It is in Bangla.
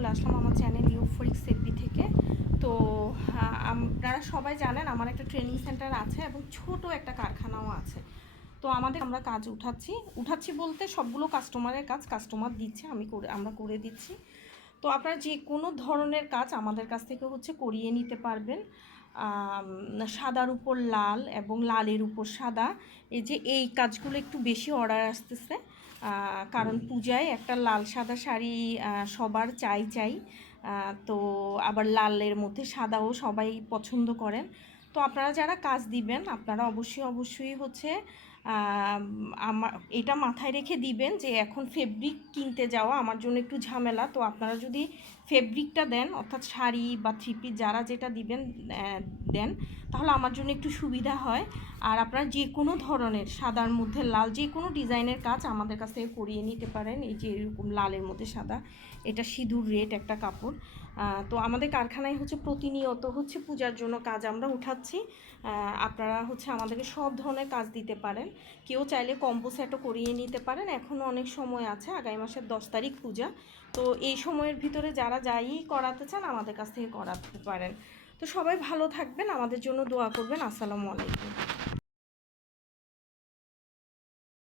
চলে আসলাম আমার চ্যানেল ইউফোরিক সেফি থেকে। তো আপনারা সবাই জানেন আমার একটা ট্রেনিং সেন্টার আছে এবং ছোট একটা কারখানাও আছে। তো আমাদের আমরা কাজ উঠাচ্ছি। উঠাচ্ছি বলতে সবগুলো কাস্টমারের কাজ কাস্টমার দিচ্ছে, আমি করে, আমরা করে দিচ্ছি। তো আপনারা যে কোনো ধরনের কাজ আমাদের কাছ থেকে হচ্ছে করিয়ে নিতে পারবেন। সাদার উপর লাল এবং লালের উপর সাদা। এই যে এই কাজগুলো একটু বেশি অর্ডার আসতেছে। কারণ পূজায় একটা লাল সাদা শাড়ি সবার চাই চাই। তো আবার লালের মধ্যে সাদাও সবাই পছন্দ করেন। তো আপনারা যারা কাজ দিবেন, আপনারা অবশ্যই অবশ্যই হচ্ছে আমার, এটা মাথায় রেখে দিবেন যে এখন ফেব্রিক কিনতে যাওয়া আমার জন্য একটু ঝামেলা। তো আপনারা যদি ফেব্রিকটা দেন, অর্থাৎ শাড়ি বা থ্রি পিস যারা যেটা দিবেন দেন, তাহলে আমার জন্য একটু সুবিধা হয়। আর আপনারা যে কোনো ধরনের সাদার মধ্যে লাল, যে কোনো ডিজাইনের কাজ আমাদের কাছ থেকে করিয়ে নিতে পারেন। এই যে এরকম লালের মধ্যে সাদা, এটা সিঁদুর রেট একটা কাপড়। তো আমাদের কারখানায় হচ্ছে প্রতিনিয়ত হচ্ছে পূজার জন্য কাজ আমরা উঠাচ্ছি। আপনারা হচ্ছে আমাদেরকে সব ধরনের কাজ দিতে পারেন। কেউ চাইলে কম্বো সেটও করিয়ে নিতে পারেন এখনও অনেক সময় আছে, আগামী মাসের দশ তারিখ পূজা। তো এই সময়ের ভিতরে যারা যাই করাতে চান, আমাদের কাছ থেকে করাতে পারেন। তো সবাই ভালো থাকবেন, আমাদের জন্য দোয়া করবেন, আসসালামু আলাইকুম।